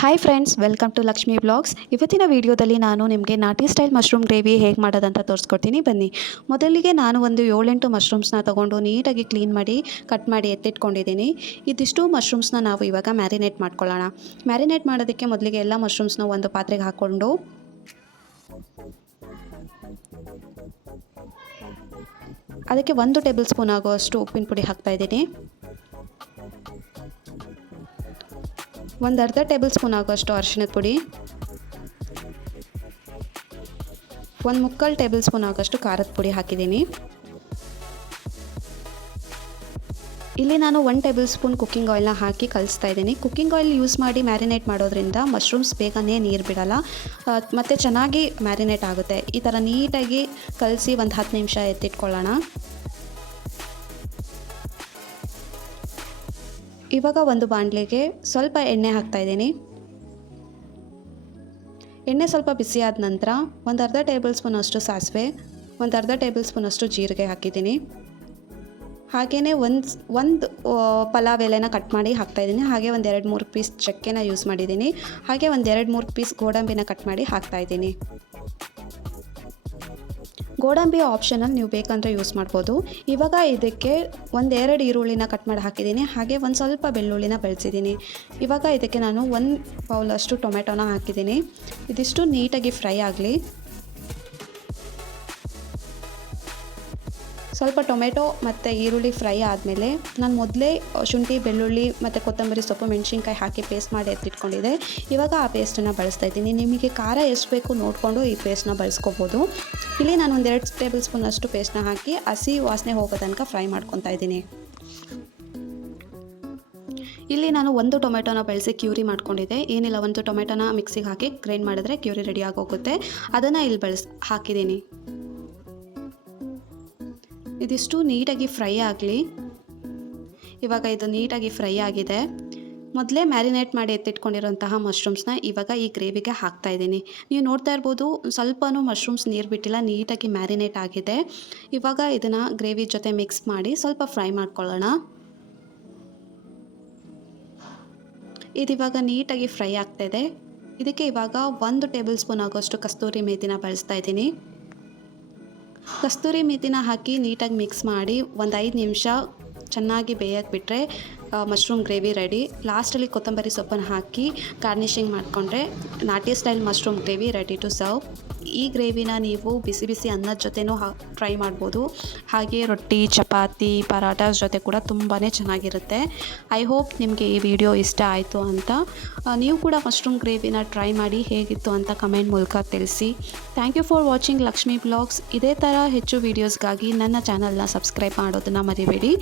Hi friends welcome to Lakshmi blogs ಇವತ್ತಿನ ವಿಡಿಯೋದಲ್ಲಿ ನಾನು ನಿಮಗೆ ನಾಟಿ ಸ್ಟೈಲ್ ಮಶ್ರೂಮ್ ಗ್ರೇವಿ ಹೇಗೆ ಮಾಡೋದಂತ ತೋರಿಸ್ಕೊಡ್ತೀನಿ. ಬನ್ನಿ. ಮೊದಲಿಗೆ ನಾನು ಒಂದು ಏಳೆಂಟು ಮಶ್ರೂಮ್ಸ್ನ ತೊಗೊಂಡು ನೀಟಾಗಿ ಕ್ಲೀನ್ ಮಾಡಿ ಕಟ್ ಮಾಡಿ ಎತ್ತಿಟ್ಕೊಂಡಿದ್ದೀನಿ. ಇದಿಷ್ಟು ಮಶ್ರೂಮ್ಸ್ನ ನಾವು ಇವಾಗ ಮ್ಯಾರಿನೇಟ್ ಮಾಡ್ಕೊಳ್ಳೋಣ. ಮ್ಯಾರಿನೇಟ್ ಮಾಡೋದಕ್ಕೆ ಮೊದಲಿಗೆ ಎಲ್ಲ ಮಶ್ರೂಮ್ಸ್ನ ಒಂದು ಪಾತ್ರೆಗೆ ಹಾಕ್ಕೊಂಡು, ಅದಕ್ಕೆ ಒಂದು ಟೇಬಲ್ ಸ್ಪೂನ್ ಆಗುವಷ್ಟು ಉಪ್ಪಿನ ಪುಡಿ ಹಾಕ್ತಾ ಒಂದು ಅರ್ಧ ಟೇಬಲ್ ಸ್ಪೂನ್ ಆಗೋಷ್ಟು ಅರಿಶಿಣದ ಪುಡಿ. ಒಂದು ಮುಕ್ಕಾಲು ಟೇಬಲ್ ಸ್ಪೂನ್ ಆಗೋಷ್ಟು ಖಾರದ ಪುಡಿ ಹಾಕಿದ್ದೀನಿ. ಇಲ್ಲಿ ನಾನು ಒನ್ ಟೇಬಲ್ ಸ್ಪೂನ್ ಕುಕ್ಕಿಂಗ್ ಆಯಿಲ್ನ ಹಾಕಿ ಕಲಿಸ್ತಾ ಇದ್ದೀನಿ. ಕುಕ್ಕಿಂಗ್ ಆಯಿಲ್ ಯೂಸ್ ಮಾಡಿ ಮ್ಯಾರಿನೇಟ್ ಮಾಡೋದ್ರಿಂದ ಮಶ್ರೂಮ್ಸ್ ಬೇಗನೆ ನೀರು ಬಿಡಲ್ಲ. ಮತ್ತು ಚೆನ್ನಾಗಿ ಮ್ಯಾರಿನೇಟ್ ಆಗುತ್ತೆ. ಈ ಥರ ನೀಟಾಗಿ ಕಲಸಿ ಒಂದು ಹತ್ತು ನಿಮಿಷ ಎತ್ತಿಟ್ಕೊಳ್ಳೋಣ. ಇವಾಗ ಒಂದು ಬಾಣಲೆಗೆ ಸ್ವಲ್ಪ ಎಣ್ಣೆ ಹಾಕ್ತಾಯಿದ್ದೀನಿ ಎಣ್ಣೆ ಸ್ವಲ್ಪ ಬಿಸಿಯಾದ ನಂತರ ಒಂದು ಅರ್ಧ ಟೇಬಲ್ ಸ್ಪೂನ್ ಅಷ್ಟು ಸಾಸಿವೆ, ಒಂದು ಅರ್ಧ ಟೇಬಲ್ ಸ್ಪೂನ್ ಅಷ್ಟು ಜೀರಿಗೆ ಹಾಕಿದ್ದೀನಿ. ಹಾಗೆಯೇ ಒಂದು ಒಂದು ಪಲಾವ್ ಎಲೆನ ಕಟ್ ಮಾಡಿ ಹಾಕ್ತಾಯಿದ್ದೀನಿ ಹಾಗೆ ಒಂದು ಎರಡು ಮೂರು ಪೀಸ್ ಚಕ್ಕೆನ ಯೂಸ್ ಮಾಡಿದ್ದೀನಿ. ಹಾಗೆ ಒಂದು ಎರಡು ಮೂರು ಪೀಸ್ ಗೋಡಂಬಿನ ಕಟ್ ಮಾಡಿ ಹಾಕ್ತಾಯಿದ್ದೀನಿ ಗೋಡಂಬಿ ಆಪ್ಷನಲ್ ನೀವು ಬೇಕಂದ್ರೆ ಯೂಸ್ ಮಾಡ್ಬೋದು. ಇವಾಗ ಇದಕ್ಕೆ ಒಂದೆರಡು ಈರುಳ್ಳಿನ ಕಟ್ ಮಾಡಿ ಹಾಕಿದ್ದೀನಿ. ಹಾಗೆ ಒಂದು ಸ್ವಲ್ಪ ಬೆಳ್ಳುಳ್ಳಿನ ಬೆಳೆಸಿದ್ದೀನಿ. ಇವಾಗ ಇದಕ್ಕೆ ನಾನು ಒಂದು ಬೌಲಷ್ಟು ಟೊಮೆಟೊನ ಹಾಕಿದ್ದೀನಿ. ಇದಿಷ್ಟು ನೀಟಾಗಿ ಫ್ರೈ ಆಗಲಿ. ಸ್ವಲ್ಪ ಟೊಮೆಟೊ ಮತ್ತು ಈರುಳ್ಳಿ ಫ್ರೈ ಆದಮೇಲೆ ನಾನು ಮೊದಲೇ ಶುಂಠಿ, ಬೆಳ್ಳುಳ್ಳಿ ಮತ್ತು ಕೊತ್ತಂಬರಿ ಸೊಪ್ಪು, ಮೆಣಸಿನ್ಕಾಯಿ ಹಾಕಿ ಪೇಸ್ಟ್ ಮಾಡಿ ಎತ್ತಿಟ್ಕೊಂಡಿದ್ದೆ. ಇವಾಗ ಆ ಪೇಸ್ಟನ್ನು ಬಳಸ್ತಾ ಇದ್ದೀನಿ. ನಿಮಗೆ ಖಾರ ಎಷ್ಟು ಬೇಕು ನೋಡಿಕೊಂಡು ಈ ಪೇಸ್ಟನ್ನ ಬಳಸ್ಕೋಬೋದು. ಇಲ್ಲಿ ನಾನು ಒಂದೆರಡು ಟೇಬಲ್ ಸ್ಪೂನ್ ಅಷ್ಟು ಪೇಸ್ಟ್ನ ಹಾಕಿ ಹಸಿ ವಾಸನೆ ಹೋಗೋ ತನಕ ಫ್ರೈ ಮಾಡ್ಕೊತಾ ಇದ್ದೀನಿ. ಇಲ್ಲಿ ನಾನು ಒಂದು ಟೊಮೆಟೊನ ಬಳಸಿ ಕ್ಯೂರಿ ಮಾಡ್ಕೊಂಡಿದ್ದೆ. ಏನಿಲ್ಲ, ಒಂದು ಟೊಮೆಟೊನ ಮಿಕ್ಸಿಗೆ ಹಾಕಿ ಗ್ರೈಂಡ್ ಮಾಡಿದ್ರೆ ಕ್ಯೂರಿ ರೆಡಿ ಆಗೋಗುತ್ತೆ. ಅದನ್ನು ಇಲ್ಲಿ ಬಳಸಿ, ಹಾಕಿದ್ದೀನಿ. ಇದಿಷ್ಟು ನೀಟಾಗಿ ಫ್ರೈ ಆಗಲಿ. ಇವಾಗ ಇದು ನೀಟಾಗಿ ಫ್ರೈ ಆಗಿದೆ. ಮೊದಲೇ ಮ್ಯಾರಿನೇಟ್ ಮಾಡಿ ಎತ್ತಿಟ್ಕೊಂಡಿರೋಂತಹ ಮಶ್ರೂಮ್ಸ್ನ ಇವಾಗ ಈ ಗ್ರೇವಿಗೆ ಹಾಕ್ತಾ ಇದ್ದೀನಿ. ನೀವು ನೋಡ್ತಾ ಇರ್ಬೋದು, ಸ್ವಲ್ಪನೂ ಮಶ್ರೂಮ್ಸ್ ನೀರು ಬಿಟ್ಟಿಲ್ಲ, ನೀಟಾಗಿ ಮ್ಯಾರಿನೇಟ್ ಆಗಿದೆ. ಇವಾಗ ಇದನ್ನು ಗ್ರೇವಿ ಜೊತೆ ಮಿಕ್ಸ್ ಮಾಡಿ ಸ್ವಲ್ಪ ಫ್ರೈ ಮಾಡ್ಕೊಳ್ಳೋಣ. ಇದಿವಾಗ ನೀಟಾಗಿ ಫ್ರೈ ಆಗ್ತಾಯಿದೆ ಇದಕ್ಕೆ ಇವಾಗ ಒಂದು ಟೇಬಲ್ ಸ್ಪೂನ್ ಆಗೋಷ್ಟು ಕಸ್ತೂರಿ ಮೇಥಿನ ಬಳಸ್ತಾ ಇದ್ದೀನಿ. ಕಸ್ತೂರಿ ಮೇಥಿನ ಹಾಕಿ ನೀಟಾಗಿ ಮಿಕ್ಸ್ ಮಾಡಿ ಒಂದು ಐದು ನಿಮಿಷ ಚೆನ್ನಾಗಿ ಬೇಯಕ್ಕೆ ಬಿಟ್ಟರೆ ಮಶ್ರೂಮ್ ಗ್ರೇವಿ ರೆಡಿ. ಲಾಸ್ಟಲ್ಲಿ ಕೊತ್ತಂಬರಿ ಸೊಪ್ಪನ್ನು ಹಾಕಿ ಗಾರ್ನಿಷಿಂಗ್ ಮಾಡಿಕೊಂಡ್ರೆ ನಾಟಿ style mushroom gravy ready to serve. ಈ ಗ್ರೇವಿನ ನೀವು ಬಿಸಿ ಬಿಸಿ ಅನ್ನದ ಜೊತೆನೂ ಟ್ರೈ ಮಾಡ್ಬೋದು. ಹಾಗೆ ರೊಟ್ಟಿ, ಚಪಾತಿ ಪರಾಟಾಸ್ ಜೊತೆ ಕೂಡ ತುಂಬಾ ಚೆನ್ನಾಗಿರುತ್ತೆ. ಐ ಹೋಪ್ ನಿಮಗೆ ಈ ವಿಡಿಯೋ ಇಷ್ಟ ಆಯಿತು ಅಂತ. ನೀವು ಕೂಡ ಮಶ್ರೂಮ್ ಗ್ರೇವಿನ ಟ್ರೈ ಮಾಡಿ ಹೇಗಿತ್ತು ಅಂತ ಕಮೆಂಟ್ ಮೂಲಕ ತಿಳಿಸಿ. Thank you for watching Lakshmi blogs ಇದೇ ಥರ ಹೆಚ್ಚು ವೀಡಿಯೋಸ್ಗಾಗಿ ನನ್ನ ಚಾನಲ್ನ ಸಬ್ಸ್ಕ್ರೈಬ್ ಮಾಡೋದನ್ನು ಮರಿಬೇಡಿ.